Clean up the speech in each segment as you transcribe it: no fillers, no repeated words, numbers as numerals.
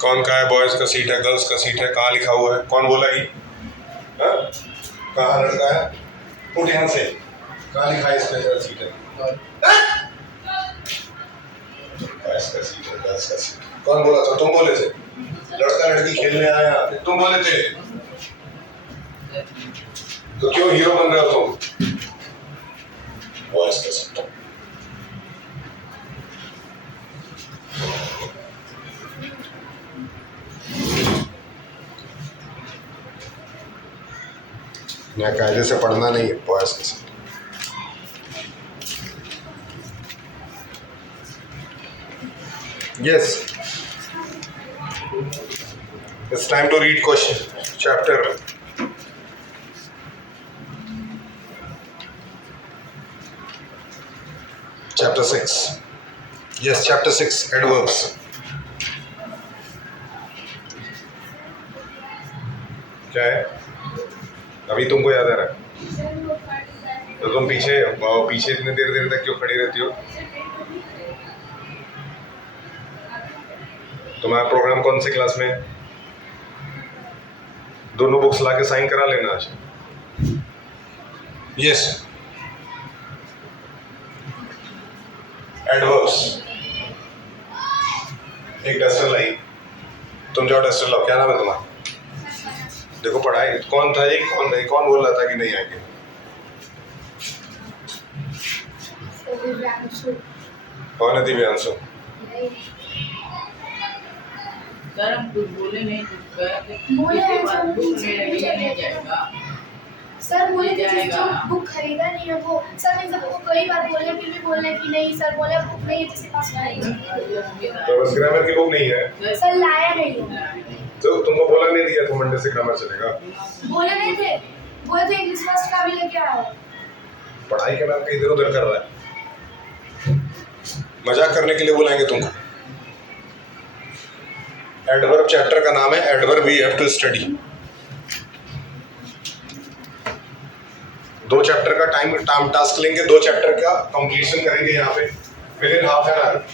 कौन कहा है बॉयज का सीट है, गर्ल्स का सीट है? कहाँ लिखा हुआ है? कौन बोला ये? कहाँ लड़का है? उठ यहाँ से। कहाँ लिखा है इसमें गर्ल्स सीट है? बॉयज का सीट है, गर्ल्स का सीट। कौन बोला था? तुम बोले थे। लड़का लड़की खेलने आए यहाँ पे, तुम बोले थे। तो क्यों हीरो बन रहे हो तुम? बॉयज का सीट। यहाँ कायदे से पढ़ना नहीं है, बॉयज का seat. Yes. It's time to read question. Chapter 6. Yes, chapter 6, adverbs. क्या है? अभी तुमको याद आ रहा है? तो तुम पीछे इतने देर तक क्यों खड़ी रहती हो? तुम्हारा प्रोग्राम कौन सी क्लास में है? दोनों बुक्स लाके साइन करा लेना आज। Yes, adverbs. एक डस्टर लाई, तुम जाओ डस्टर लाओ। क्या नाम है तुम्हारा? देखो पढ़ाई कौन था ये, कौन बोल रहा था कि नहीं आएंगे? कौन है दिव्यांशु? सर हम कुछ बोले नहीं, सर बोले थे जो बुक खरीदा नहीं है वो। सर ने सबको कई बार बोले, फिर भी बोलने की नहीं। सर बोले बुक नहीं है जिसके पास तो बस ग्रामर की बुक नहीं है। सर लाया नहीं है। तो तुमको बोला नहीं दिया तो मंडे से ग्रामर चलेगा? बोले नहीं थे, बोले थे इंग्लिश फर्स्ट का भी लेके आओ। पढ़ाई के नाम पे इधर उधर कर रहा है, मजाक करने के लिए बुलाएंगे तुमको। एडवर्ब चैप्टर का नाम है adverb we have to study. 2 chapter का टाइम टास्क लेंगे, 2 चैप्टर का कंप्लीशन करेंगे यहाँ पे within half an hour.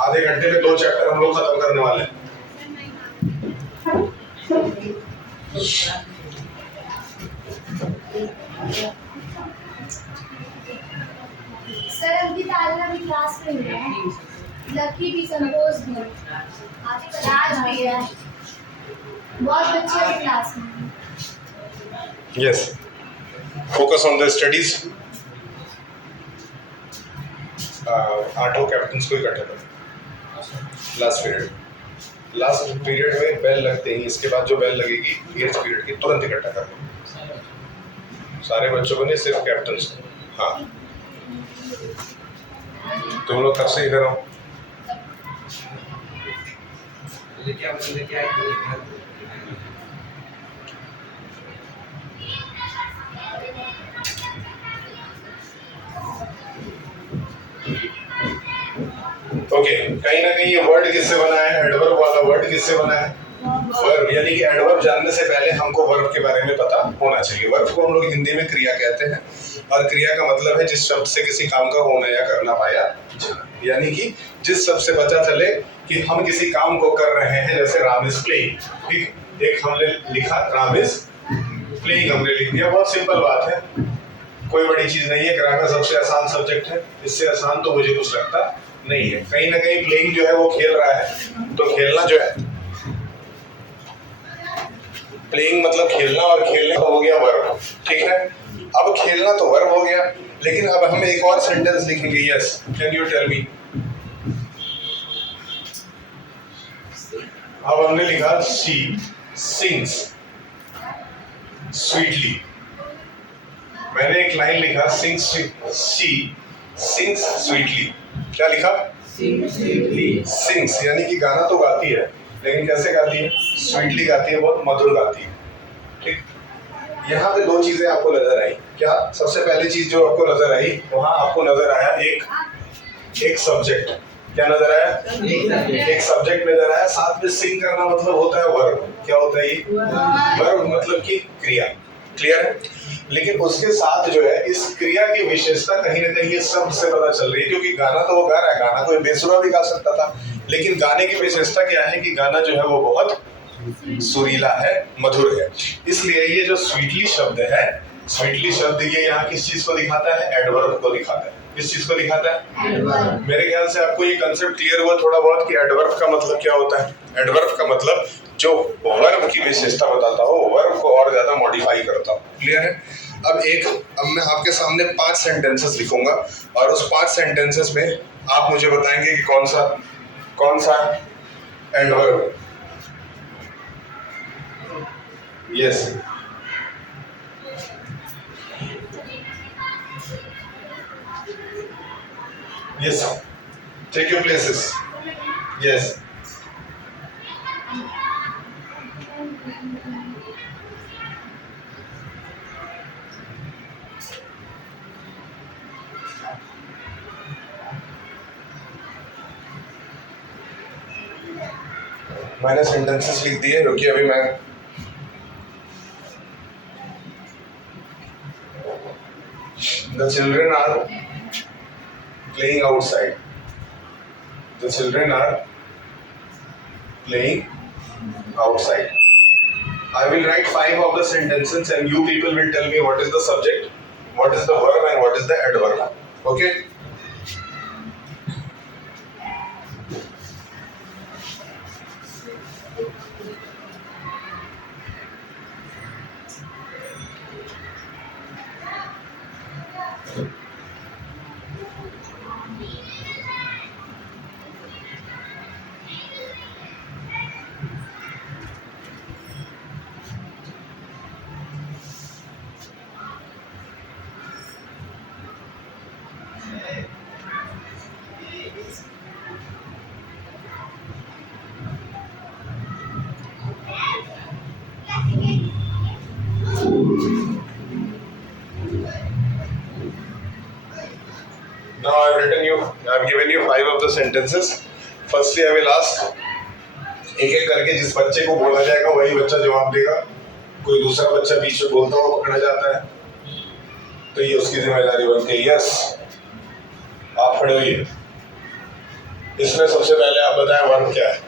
आधे घंटे में 2 चैप्टर हम लोग खत्म करने वाले हैं। सर अंकित आलना भी क्लास में है, लकी भी, संतोष भी, आज भी है, बहुत बच्चे हैं क्लास में। Yes, focus on the studies. 8 captains को इकट्ठा करो। लास्ट पीरियड में बेल लगते ही, इसके बाद जो बेल लगेगी 8th पीरियड की, तुरंत इकट्ठा कर लो सारे बच्चों को, नहीं सिर्फ कैप्टन्स को। हाँ, तुम लोग कब से इधर हो? ओके, कहीं ना कहीं ये वर्ड किससे बना है? एडवर्ब वाला वर्ड किससे बना है? वर्ब। यानी कि एडवर्ब जानने से पहले हमको वर्ब के बारे में पता होना चाहिए। वर्ब को हम लोग हिंदी में क्रिया कहते हैं, और क्रिया का मतलब है जिस शब्द से किसी काम का होना या करना पाया जाना। यानी कि जिस शब्द से पता चले कि हम किसी काम को कर रहे हैं, जैसे राम इज प्लेइंग। ठीक, एक हमने लिखा राम इज प्लेइंग, हमने लिख दिया, बहुत सिंपल बात है, कोई बड़ी चीज नहीं है। ग्रामर सबसे आसान सब्जेक्ट है, इससे आसान तो मुझे कुछ लगता नहीं है। कहीं ना कहीं प्लेइंग जो है वो खेल रहा है, तो खेलना जो है, प्लेइंग मतलब खेलना, और खेलने का हो गया वर्ब। ठीक है, अब खेलना तो वर्ब हो गया, लेकिन अब हम एक और सेंटेंस लिखेंगे। Yes, can you tell me? अब हमने लिखा शी सिंग्स स्वीटली। मैंने एक लाइन लिखा शी सिंग्स स्वीटली। क्या लिखा? सिंग्स, यानी कि गाना तो गाती है, लेकिन कैसे गाती है? स्वीटली गाती है, बहुत मधुर गाती है। ठीक, यहाँ पे 2 चीजें आपको नजर आई। क्या? सबसे पहली चीज जो आपको नजर आई, वहां आपको नजर आया एक सब्जेक्ट। क्या नजर आया? एक सब्जेक्ट नजर आया। साथ में सिंग करना मतलब होता है वर्ब। क्या होता है ये? वर्ब मतलब कि क्रिया। क्लियर है? लेकिन उसके साथ जो है इस क्रिया की विशेषता कहीं ना कहीं इस शब्द से पता चल रही है, क्योंकि गाना तो वो गा रहा है, गाना कोई बेसुरा भी गा सकता था, लेकिन गाने की विशेषता क्या है कि गाना जो है वो बहुत सुरीला है, मधुर है। इसलिए ये जो स्वीटली शब्द है, स्वीटली शब्द ये यहाँ किस चीज को दिखाता है? एडवर्ब को दिखाता है। किस चीज को दिखाता है? एडवर्ब। मेरे ख्याल से आपको ये कंसेप्ट क्लियर हुआ थोड़ा बहुत कि एडवर्ब का मतलब क्या होता है। एडवर्ब का मतलब जो वर्ब की विशेषता बताता हो, वर्ब को और ज्यादा मॉडिफाई करता हो। क्लियर है? अब मैं आपके सामने 5 सेंटेंसेस लिखूंगा और उस 5 सेंटेंसेस में आप मुझे बताएंगे कि कौन सा एडवर्ब है। Yes. Yes. Take your places. Yes. मैंने सेंटेंसेस लिख दिए, रुकिए अभी मैं The children are playing outside. The children are playing outside. I will write 5 of the sentences and you people will tell me what is the subject, what is the verb and what is the adverb. Okay? Now I've given you 5 of the sentences. Firstly, I will ask, एक करके जिस बच्चे को बोला जाएगा वही बच्चा जवाब देगा। कोई दूसरा बच्चा बीच में बोलता हुआ पकड़ा जाता है तो ये उसकी जिम्मेदारी बनती है। यस, आप खड़े होइए। इसमें सबसे पहले आप बताएं वर्ब क्या है।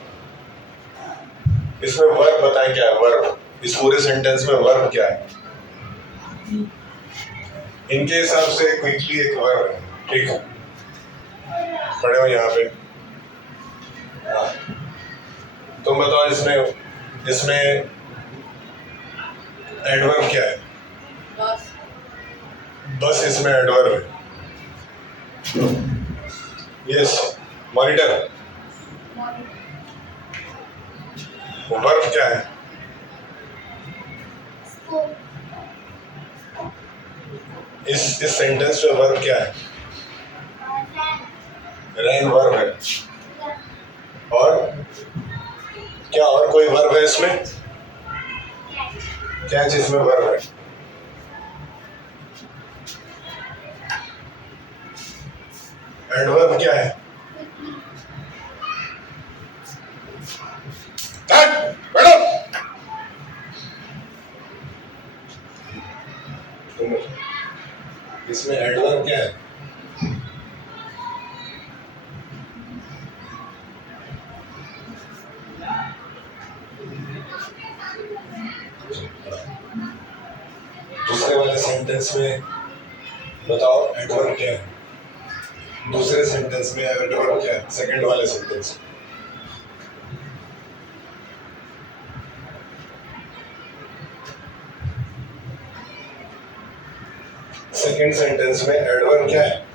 इसमें वर्ब बताएं क्या है वर्ब। इस पूरे सेंटेंस में वर्ब क्या है। इनके हिसाब से क्विकली एक वर्ब है। ठीक है, खड़े हो यहाँ पे। हाँ, तुम बताओ इसमें एडवर्ब क्या है। बस इसमें एडवर्ब है। Yes, monitor. वर्ब क्या है। इस सेंटेंस में वर्ब क्या है। रैन वर्ब है। और क्या और कोई वर्ब है इसमें। कैच इसमें वर्ब है। एडवर्ब क्या है। बैठो। इसमें एडवर्ब क्या है। दूसरे वाले सेंटेंस में बताओ एडवर्ब क्या है। दूसरे सेंटेंस में एडवर्ब क्या है। सेकंड वाले सेंटेंस। सेकंड सेंटेंस में एडवर्ब क्या है।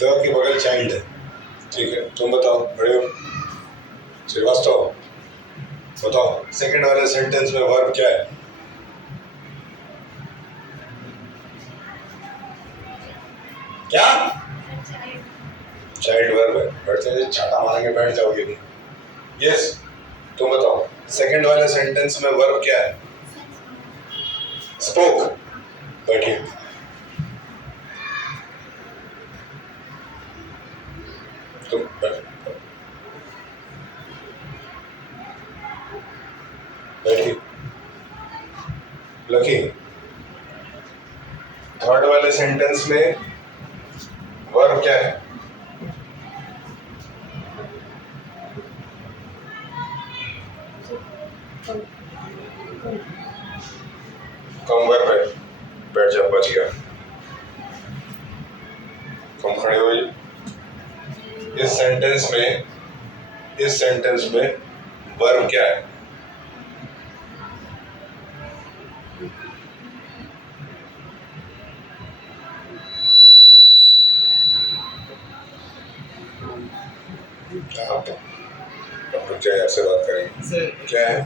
द के बगल चाइल्ड है। ठीक है, तुम बताओ, खड़े हो। श्रीवास्तव, बताओ सेकंड वाले सेंटेंस में वर्ब क्या है। क्या। चाइल्ड वर्ब है। बैठ जाइए, छाता मारेंगे बैठ जाओगे भी। यस, तुम बताओ सेकंड वाले सेंटेंस में वर्ब क्या है। स्पोक। बैठिए। तुम बैठिए। लकी, थर्ड वाले सेंटेंस में वर्ब क्या है? कम वर्ब है। बैठ जा, बच गया। कम खड़े हो। इस सेंटेंस में वर्ब क्या है? आप रुक जाए, आपसे बात करेंगे। सर क्या है?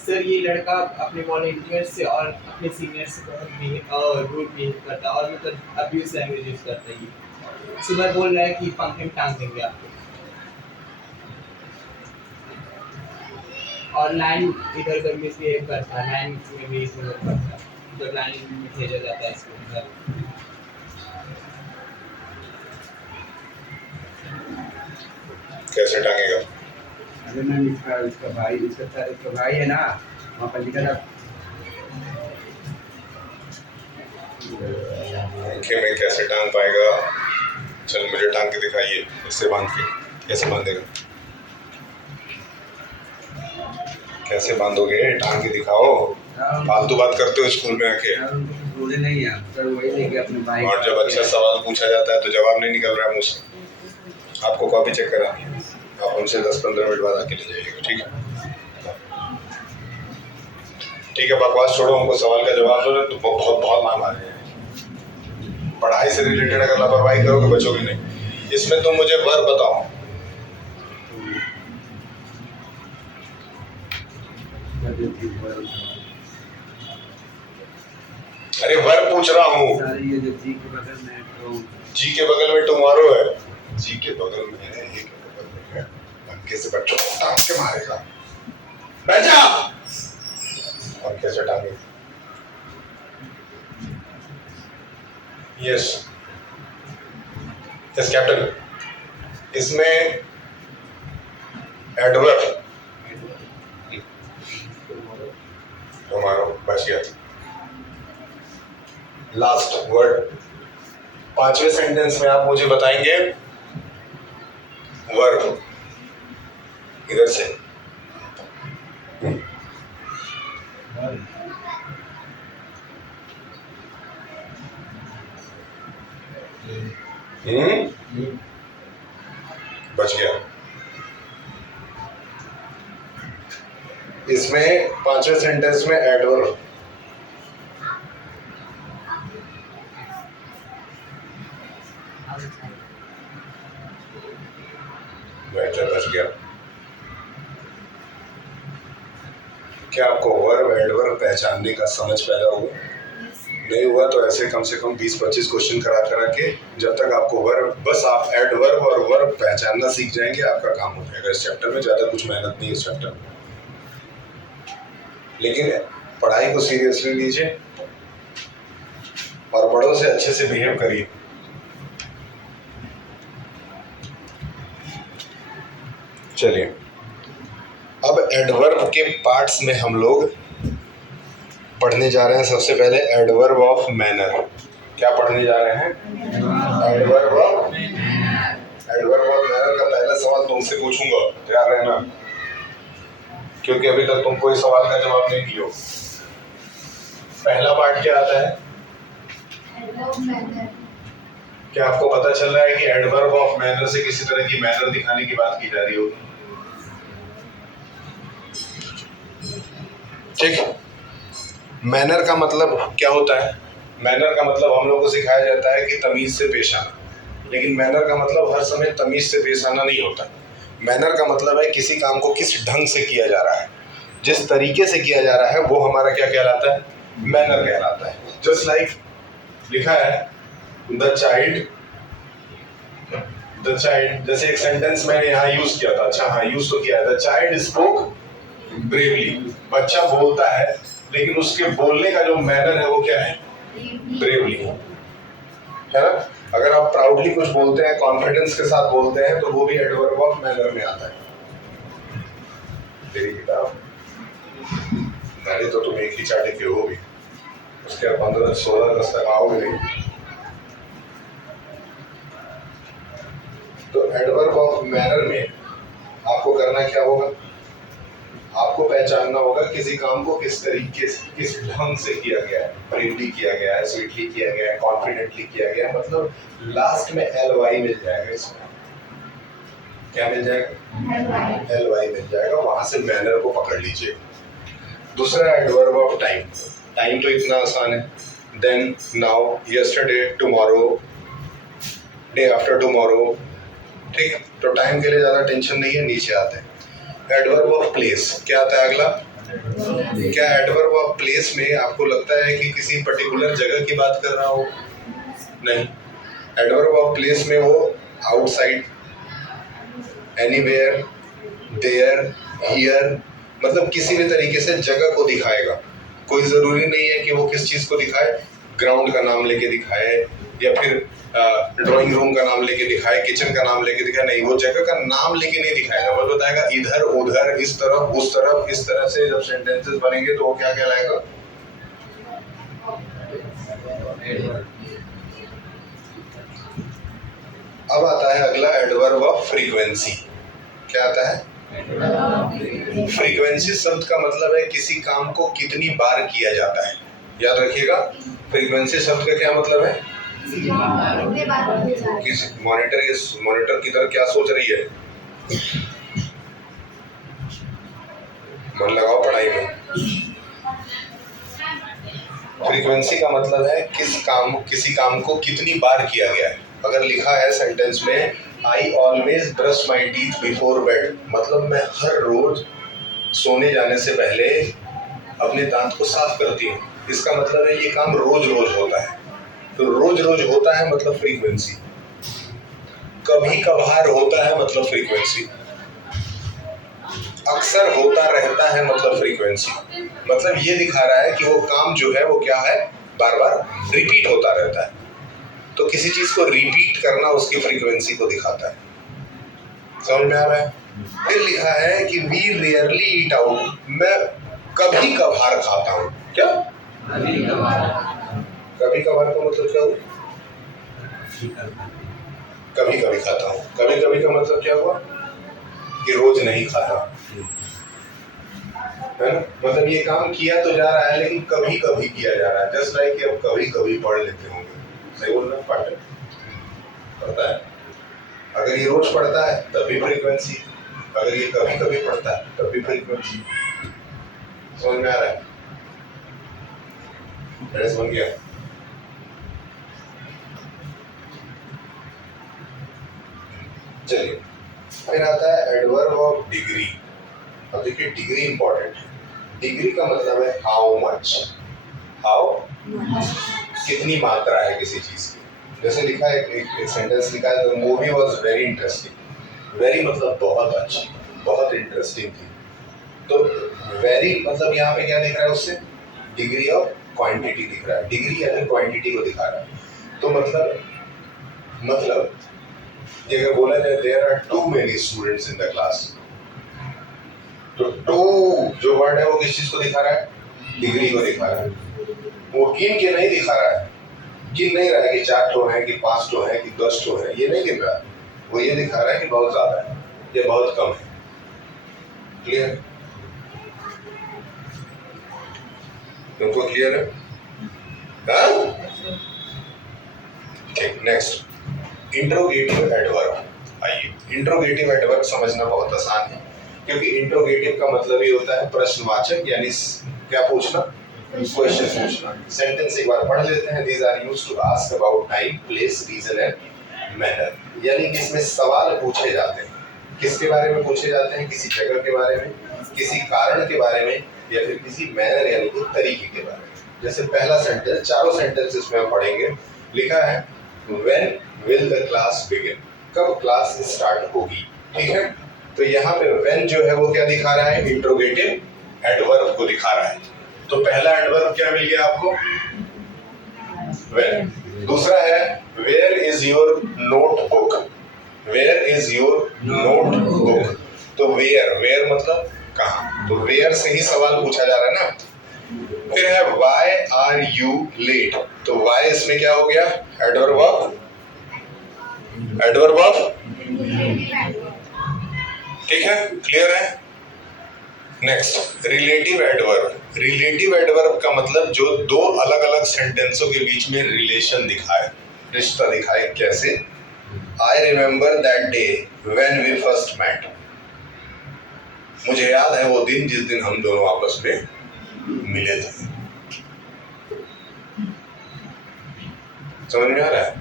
सर ये लड़का अपने वॉलंटियर से और अपने सीनियर से बहुत रूड बिहेव करता है और मतलब अब्यूज लैंग्वेज यूज करता है। ये सुबह बोल रहा है कि पंखे में टांग देंगे आपको, और लाइन इधर उधर मिसबिहेव करता है, लाइन में भी इधर करता है, तो लाइन में भेजा जाता है इसको घर। कैसे टांगेगा? अरे मैम इसका भाई है ना, वहाँ पर लिखा था पंखे में कैसे टांग पाएगा? चल मुझे टांग के दिखाइए। इससे बांध के कैसे बांधेगा? कैसे बांधोगे? टांग के दिखाओ। फालतू बात करते हो स्कूल में आके। बोले नहीं है सर, वही लेके अपने भाई। और जब अच्छा सवाल पूछा जाता है तो जवाब नहीं निकल रहा है मुझ से। आपको कॉपी चेक करानी है, आप हमसे 10-15 मिनट बाद आके ले जाइएगा। ठीक है, ठीक है, बकवास छोड़ो, हमको सवाल का जवाब दो। तो बहुत बहुत मार मारे हैं। पढ़ाई से रिलेटेड अगर लापरवाही करोगे बचोगे नहीं। इसमें तुम मुझे वर्ब बताओ। अरे वर्ब पूछ रहा हूँ। सर ये जो जी के बगल में तो जी के बगल में टुमारो है। जी के बगल में है, ये के बगल में है। पंखे से बच्चों को टांग के मारेगा। बैठ जा। पंखे से टांगे। Yes yes captain. इसमें एडवर्ब टुमारो बच गया। Last word. पांचवें सेंटेंस में आप मुझे बताएंगे वर्ब। इधर से बच गया। इसमें पांचवें सेंटेंस में एडवर्ब। बच गया। क्या आपको वर्ब एडवर्ब पहचानने का समझ पैदा हुआ? नहीं हुआ तो ऐसे कम से कम 20-25 क्वेश्चन करा के जब तक आपको वर्ब, बस आप एडवर्ब और वर्ब पहचानना सीख जाएंगे, आपका काम हो जाएगा। इस चैप्टर में ज्यादा कुछ मेहनत नहीं है इस चैप्टर में, लेकिन पढ़ाई को सीरियसली लीजिए और बड़ों से अच्छे से बिहेव करिए। चलिए, अब एडवर्ब के पार्ट्स में हम लोग पढ़ने जा रहे हैं। सबसे पहले एडवर्ब ऑफ मैनर। क्या पढ़ने जा रहे हैं? एडवर्ब ऑफ मैनर का पहला सवाल तुमसे पूछूंगा, तैयार रहना, क्योंकि अभी तक तुम कोई सवाल का जवाब नहीं दियो। पहला पार्ट क्या आता है? क्या आपको पता चल रहा है कि एडवर्ब ऑफ मैनर से किसी तरह की मैनर दिखाने की बात की जा रही होगी? ठीक। मैनर का मतलब क्या होता है? मैनर का मतलब हम लोगों को सिखाया जाता है कि तमीज से पेश आना, लेकिन मैनर का मतलब हर समय तमीज से पेश आना नहीं होता। मैनर का मतलब है किसी काम को किस ढंग से किया जा रहा है, जिस तरीके से किया जा रहा है वो हमारा क्या कहलाता है? मैनर कहलाता है। जस्ट लाइक लिखा है द चाइल्ड, जैसे एक सेंटेंस मैंने यहाँ यूज किया था। अच्छा हाँ, यूज तो किया है। The child spoke bravely. बच्चा बोलता है, लेकिन उसके बोलने का जो मैनर है वो क्या है? ब्रेवली है ना। अगर आप प्राउडली कुछ बोलते हैं, कॉन्फिडेंस के साथ बोलते हैं, तो वो भी एडवर्ब ऑफ मैनर में आता है। तेरी किताब मैंने तो तुम एक ही चाटे के हो भी, उसके 15-16 अगस्त तक आओगे नहीं। तो एडवर्ब ऑफ मैनर में आपको करना क्या होगा, आपको पहचानना होगा किसी काम को किस तरीके से, किस ढंग से किया गया है। ब्रेवली किया गया है, स्वीटली किया गया है, कॉन्फिडेंटली किया गया है, मतलब लास्ट में LY मिल जाएगा। इसमें क्या मिल जाएगा, LY मिल जाएगा, वहां से मैनर को पकड़ लीजिए। दूसरा एडवर्ब ऑफ टाइम, टाइम तो इतना आसान है, then, now, yesterday, tomorrow, day after tomorrow, ठीक। तो टाइम के लिए ज्यादा टेंशन नहीं है, नीचे आते हैं। एडवर्ब ऑफ प्लेस क्या आता है अगला, क्या एडवर्ब ऑफ प्लेस में आपको लगता है कि किसी पर्टिकुलर जगह की बात कर रहा हो, नहीं। एडवर्ब ऑफ प्लेस में वो आउटसाइड, एनीवेयर, देयर, हियर, मतलब किसी भी तरीके से जगह को दिखाएगा। कोई जरूरी नहीं है कि वो किस चीज को दिखाए, ग्राउंड का नाम लेके दिखाए या फिर ड्राइंग रूम का नाम लेके दिखाए, किचन का नाम लेके दिखाए, नहीं, वो जगह का नाम लेके नहीं दिखाएगा, बस बताएगा इधर उधर, इस तरफ उस तरफ। इस तरह से जब सेंटेंसेस बनेंगे तो वो क्या कहलाएगा, अब आता है अगला एडवर्ब ऑफ फ्रीक्वेंसी। क्या आता है, फ्रीक्वेंसी शब्द का मतलब है किसी काम को कितनी बार किया जाता है। याद रखिएगा, फ्रीक्वेंसी शब्द का क्या मतलब है, किसी मॉनिटर की तरह क्या सोच रही है, मन लगाओ पढ़ाई में। फ्रीक्वेंसी का मतलब है किसी काम को कितनी बार किया गया है। अगर लिखा है सेंटेंस में I always brush my teeth before bed, मतलब मैं हर रोज सोने जाने से पहले अपने दांत को साफ करती हूँ, इसका मतलब है ये काम रोज रोज होता है। तो रोज रोज होता है मतलब फ्रीक्वेंसी, कभी कभार होता है मतलब फ्रीक्वेंसी, अक्सर होता रहता है मतलब फ्रीक्वेंसी। मतलब ये दिखा रहा है कि वो काम जो है वो क्या है, बार बार रिपीट होता रहता है। तो किसी चीज को रिपीट करना उसकी फ्रीक्वेंसी को दिखाता है। समझ में आ रहा है। फिर लिखा है कि वी रेयरली ईट आउट, मैं कभी कभार खाता हूँ। क्या कभी कभार का मतलब क्या हुआ, कभी कभी खाता हूँ। कभी कभी का मतलब क्या हुआ कि रोज नहीं खाता, है ना। मतलब ये काम किया तो जा रहा है लेकिन कभी कभी किया जा रहा है। जस्ट लाइक कि अब कभी कभी पढ़ लेते होंगे, सही बोल रहा है, पाठ पढ़ता है। अगर ये रोज पढ़ता है तब भी फ्रीक्वेंसी, अगर ये कभी कभी पढ़ता है तब भी फ्रीक्वेंसी। समझ में आ रहा है, ड्रेस बन गया। चलिए, फिर आता है एडवर्ब ऑफ डिग्री। अब देखिए डिग्री इंपॉर्टेंट है। डिग्री का मतलब है हाउ मच, हाउ कितनी मात्रा है किसी चीज की। जैसे लिखा है एक सेंटेंस लिखा है, the movie was very interesting. Very मतलब बहुत अच्छी, बहुत इंटरेस्टिंग थी। तो वेरी मतलब यहाँ पे क्या दिख रहा है, उससे डिग्री ऑफ क्वांटिटी दिख रहा है, डिग्री या फिर क्वांटिटी को दिखा रहा है। तो मतलब ये अगर बोला जाए there are too many students in the class, तो टू जो वर्ड है वो किस चीज को दिखा रहा है, डिग्री को दिखा रहा है। वो गिन के नहीं दिखा रहा है, गिन नहीं रहा है कि 4 ठो है कि 5 ठो है कि 10 ठो है, ये नहीं गिन रहा है। वो ये दिखा रहा है कि बहुत ज्यादा है या बहुत कम है। क्लियर, तुमको क्लियर है? ठीक, नेक्स्ट इंट्रोगेटिव एडवर्ब। आइए, इंट्रोगेटिव एडवर्ब समझना बहुत आसान है, क्योंकि इंट्रोगेटिव का मतलब ही होता है प्रश्नवाचक, यानी क्या पूछना, क्वेश्चन पूछना। सेंटेंस एक बार पढ़ लेते हैं। These are used to ask about time, place, reason and manner, यानी कि इसमें सवाल पूछे जाते हैं। किसके बारे में पूछे जाते हैं, किसी जगह के बारे में, किसी कारण के बारे में, या फिर किसी मैनर यानी कि तरीके के बारे में। जैसे पहला सेंटेंस, चारों सेंटेंसेस में हम पढ़ेंगे। लिखा है when will the class begin, कब क्लास स्टार्ट होगी। ठीक है, तो यहाँ पे व्हेन जो है वो क्या दिखा रहा है, इंट्रोगेटिव एडवर्ब को दिखा रहा है। तो पहला एडवर्ब क्या मिल गया आपको, व्हेन। दूसरा है where is your notebook, where is your notebook. तो वेयर, वेयर मतलब कहाँ, तो वेयर से ही सवाल पूछा जा रहा है ना। फिर है वाई आर यू लेट, तो वाई इसमें क्या हो गया, एडवर्ब ऑफ ठीक है, क्लियर है। Next relative adverb. Relative adverb का मतलब जो दो अलग अलग सेंटेंसों के बीच में रिलेशन दिखाए, रिश्ता दिखाए। कैसे, I remember that day when we first met, मुझे याद है वो दिन जिस दिन हम दोनों आपस में मिले थे। समझ में आ रहा है,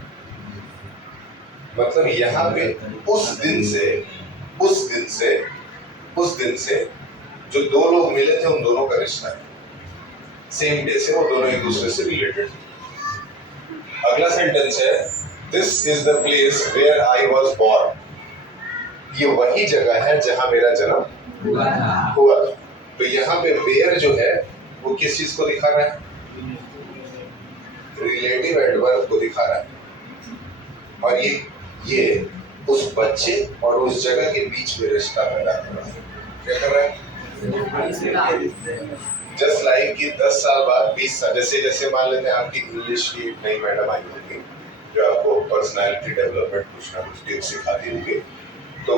मतलब यहाँ पे उस दिन से जो दो लोग मिले थे उन दोनों का रिश्ता है, सेम डे से वो दोनों एक दूसरे से रिलेटेड। अगला सेंटेंस है this is the place where I was born, ये वही जगह है जहां मेरा जन्म हुआ था। तो यहाँ पे वेयर जो है वो किस चीज को दिखा रहा है, रिलेटिव एडवर्ब को दिखा रहा है, और ये उस बच्चे और उस जगह के बीच में रिश्ता पैदा कर रहा है। क्या कर रहा है, जस्ट लाइक कि 10 साल बाद 20 साल, जैसे मान लेते हैं आपकी इंग्लिश की एक नई मैडम आई होगी जो आपको पर्सनालिटी डेवलपमेंट कुछ ना कुछ टिप्स सिखाती होगी, तो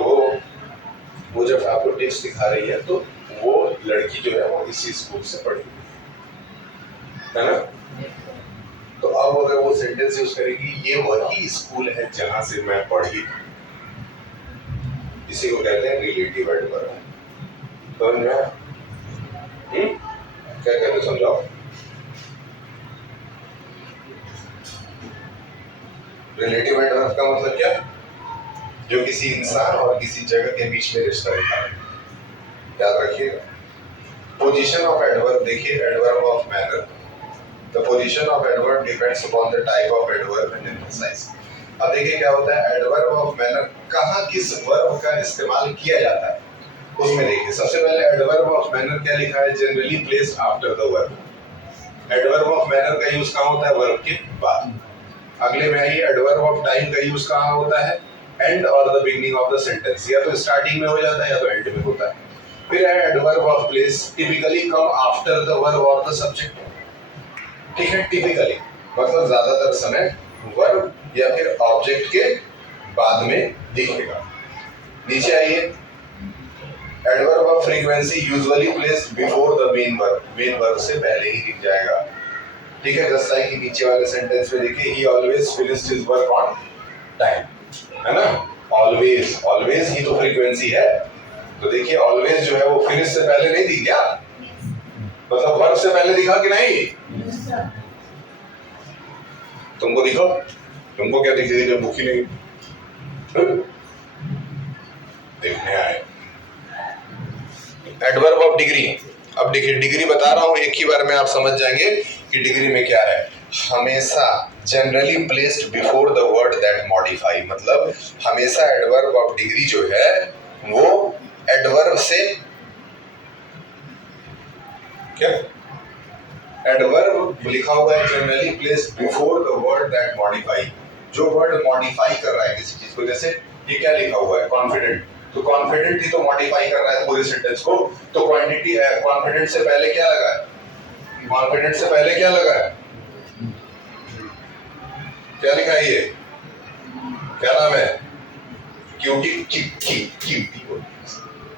वो जब आपको टिप्स दिखा रही है तो वो लड़की जो है वो इसी स्कूल से पढ़ी है ना। तो अब अगर वो सेंटेंस यूज करेगी ये वही स्कूल है जहां से मैं पढ़ी, इसी को कहते हैं रिलेटिव एडवर्ब। समझ में क्या कहते हैं, समझाओ। रिलेटिव एडवर्ब का मतलब क्या, जो किसी इंसान और किसी जगह के बीच में रिश्ता दिखाता है। याद रखिएगा। पोजीशन ऑफ एडवर्ब देखिए, adverb of manner, the position of adverb depends upon the type of adverb and emphasise. अब देखिए क्या होता है, एडवर्ब ऑफ मैनर कहाँ किस वर्ब का इस्तेमाल किया जाता है उसमें देखिए। सबसे पहले एडवर्ब ऑफ मैनर क्या लिखा है, generally placed after the verb. Adverb of manner का यूज कहाँ होता है, वर्ब के बाद। अगले में आइए, एडवर्ब ऑफ टाइम का यूज कहाँ होता है, एंड और the beginning of the sentence, या तो स्टार्टिंग में हो जाता है या तो एंड में होता है। फिर है adverb of place, typically come after the verb और द सब्जेक्ट। ठीक है, टिपिकली मतलब ज्यादातर समय वर्ब या फिर ऑब्जेक्ट के बाद में दिखेगा। नीचे आइए, adverb of frequency usually placed before the main verb, main verb से पहले ही दिख जाएगा। ठीक है, जस्ट लाइक नीचे वाले सेंटेंस में देखिए, ही always finished his work on time, है ना। ऑलवेज, ऑलवेज ही तो फ्रीक्वेंसी है, तो देखिए ऑलवेज जो है वो फिनिश से पहले नहीं दिख गया, मतलब वर्ब से पहले दिखा कि नहीं। तुमको दिखो, तुमको क्या दिखेगी जब भूखी नहीं देखने आए। एडवर्ब ऑफ डिग्री, अब देखिए डिग्री बता रहा हूं एक ही बार में आप समझ जाएंगे कि डिग्री में क्या है। हमेशा generally placed before the word that modify, मतलब हमेशा एडवर्ब ऑफ डिग्री जो है वो एडवर्ब से क्या, एडवर्ब लिखा हुआ है generally placed before the word that modify, जो वर्ड मॉडिफाई कर रहा है किसी चीज को। जैसे ये क्या लिखा हुआ है, कॉन्फिडेंट, तो कॉन्फिडेंट ही तो मॉडिफाई कर रहा है पूरे सेंटेंस को। तो क्वांटिटी है, कॉन्फिडेंट से पहले क्या लगा है, कॉन्फिडेंट से पहले क्या लगा है, क्या लिखा है, ये क्या नाम है, क्यूटी, क्यूटी को,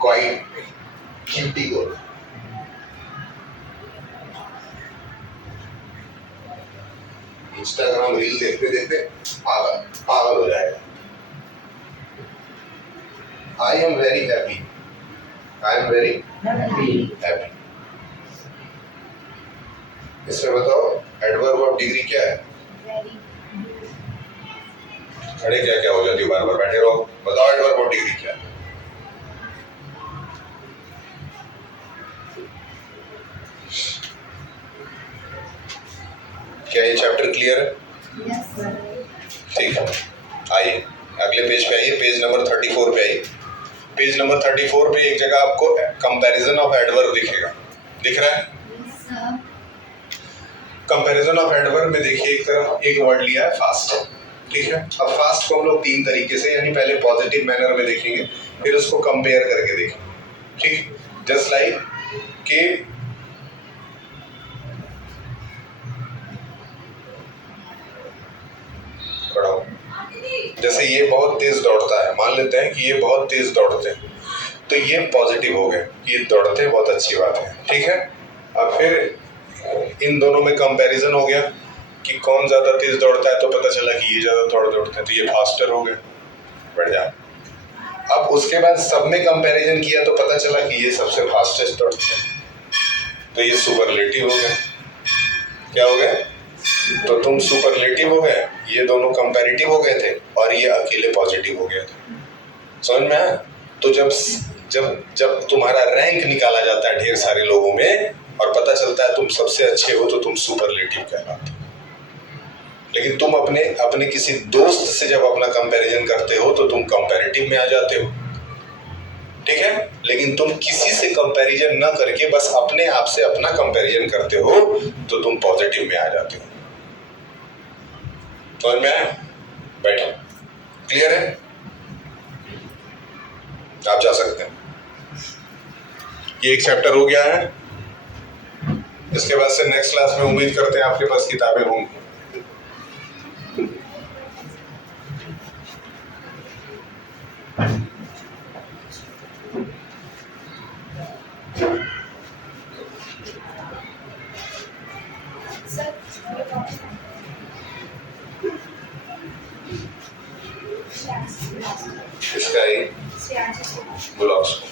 क्वाइट क्यूटी को। इंस्टाग्राम रील देखते देखते पागल हो जाएगा। I am very happy. I am very happy. इसमें बताओ एडवर्ब ऑफ डिग्री क्या है, खड़े क्या क्या हो जाती है, बार बार बैठे रहो, बताओ एडवर्ब ऑफ डिग्री क्या है। क्या ये चैप्टर क्लियर है? ठीक है, आइए अगले पेज पे आइए, पेज नंबर 34 पे आइए। पेज नंबर 34 पे एक जगह आपको कंपैरिजन ऑफ एडवर्ब दिखेगा, दिख रहा है? कंपैरिजन ऑफ एडवर्ब में देखिए, एक तरफ एक वर्ड लिया है फास्ट, ठीक है। अब फास्ट को हम लोग तीन तरीके से, यानी पहले पॉजिटिव मैनर में देखेंगे, फिर उसको कंपेयर करके देखेंगे, ठीक, जस्ट लाइक कि पढ़ो, जैसे ये बहुत तेज दौड़ता है, मान लेते हैं कि ये बहुत तेज दौड़ते हैं, तो ये पॉजिटिव हो गए, ये दौड़ते हैं, बहुत अच्छी बात है, ठीक है। अब फिर इन दोनों में कंपैरिजन हो गया कि कौन ज़्यादा तेज दौड़ता है, तो पता चला कि ये ज़्यादा दौड़ते हैं, तो ये फास्टर हो गए, बढ़िया। अब उसके बाद सब में कंपैरिजन किया तो पता चला कि ये सबसे फास्टेस्ट दौड़ते हैं, तो ये सुपरलेटिव हो गए। क्या हो गए? तो तुम सुपरलेटिव हो गए, ये दोनों कंपैरेटिव हो गए थे, और ये अकेले पॉजिटिव हो गए थे। समझ में आया? तो जब जब जब तुम्हारा रैंक निकाला जाता है ढेर सारे लोगों में और पता चलता है तुम सबसे अच्छे हो, तो तुम सुपरलेटिव कहलाते हो। लेकिन तुम अपने किसी दोस्त से जब अपना कंपैरिजन करते हो तो तुम कंपैरेटिव में आ जाते हो, ठीक है। लेकिन तुम किसी से कंपैरिजन ना करके बस अपने आप से अपना कंपैरिजन करते हो तो तुम पॉजिटिव में आ जाते हो। समझ में आया? बैठो, क्लियर है? आप जा सकते हैं। ये एक चैप्टर हो गया है। इसके बाद से नेक्स्ट क्लास में उम्मीद करते हैं आपके पास किताबें होंगी। सर इसका ही बुलाओ उसको।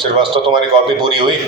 श्रीवास्तव, तुम्हारी कॉपी पूरी हुई?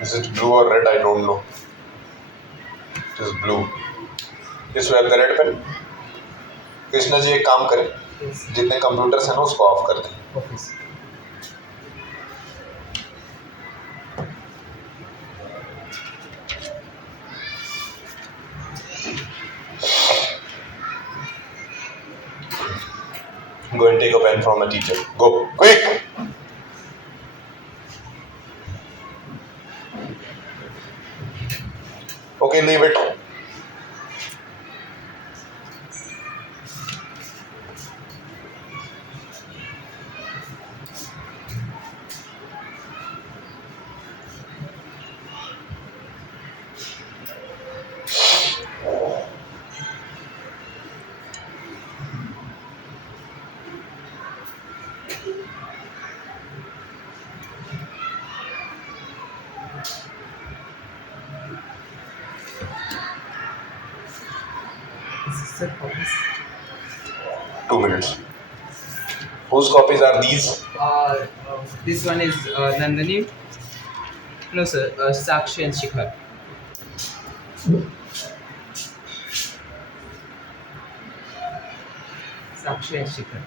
Is it blue or red? I don't know. It is blue. This where the red pen? Krishna ji एक काम करें, जितने कंप्यूटर्स हैं ना उसको ऑफ कर दें। Okay sir. Go and take a pen from a teacher. Go, quick! Okay, leave it. Sir, copies. 2 minutes. Whose copies are these? This one is Nandini. No sir, Sakshi and Shikhar. Sakshi and Shikhar.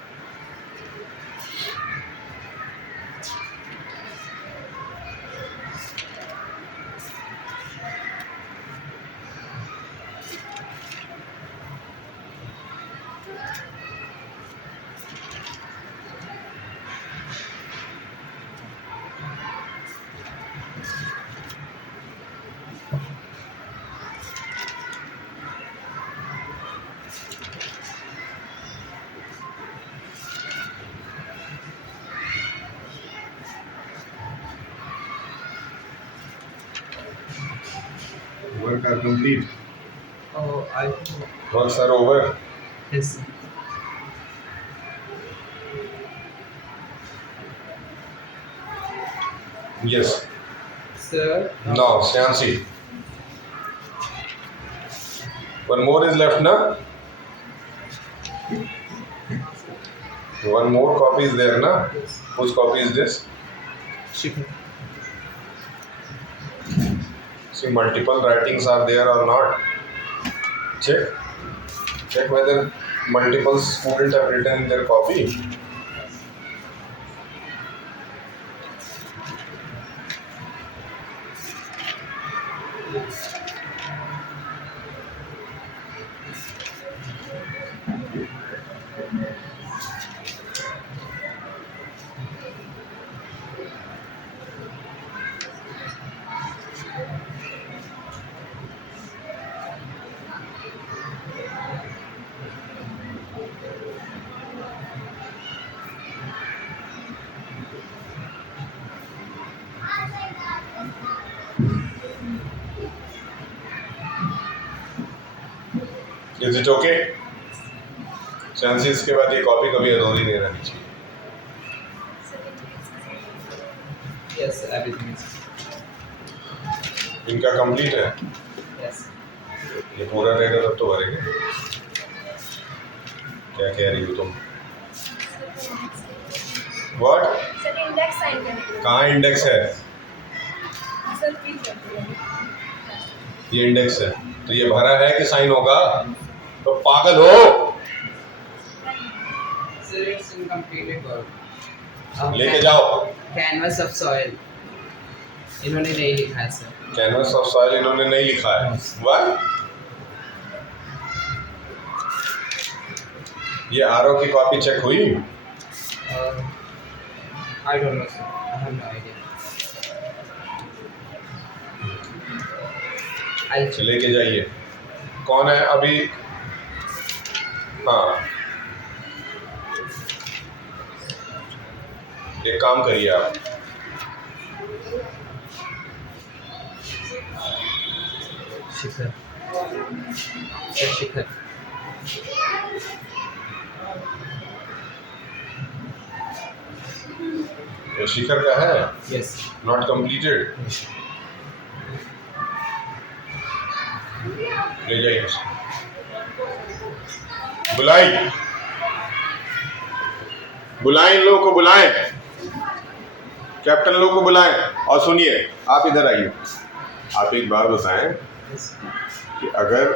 Work are complete. Oh, I Works are over. yes. Sir. Yes. Sir. Now, Syansi. One more is left, na? One more copy is there, na? Yes. Whose copy is this? Shikhar. See, multiple writings are there or not. Check whether multiple students have written in their copy. Is it okay? Chancy इसके बाद ये copy कभी अधूरी नहीं रहनी चाहिए. Yes, everything is. इनका complete है. Yes. ये पूरा रहेगा तब तो भरेंगे. क्या कह रही हो तुम? What? सर इंडेक्स साइन करने कहाँ इंडेक्स है? सर फिल करते हैं ये इंडेक्स है तो ये भरा है कि साइन होगा? तो पागल हो. Sir, it's incomplete work. लेके जाओ. Canvas of soil. इन्होंने नहीं लिखा है सर. कैनवस ऑफ सॉइल इन्होंने नहीं लिखा है. What? ये आरओ की कॉपी चेक हुई? I don't know sir. I have no idea. I'll check. लेके जाइए. कौन है अभी? हाँ, एक काम करिए आप. शिखर. सर शिखर. ये शिखर का है. Yes. Not completed. ले जाइए उसे. बुलाएं इन लोगों को, बुलाएं. कैप्टन लोगों को बुलाएं. और सुनिए, आप इधर आइए. आप एक बात बताएं Yes. कि अगर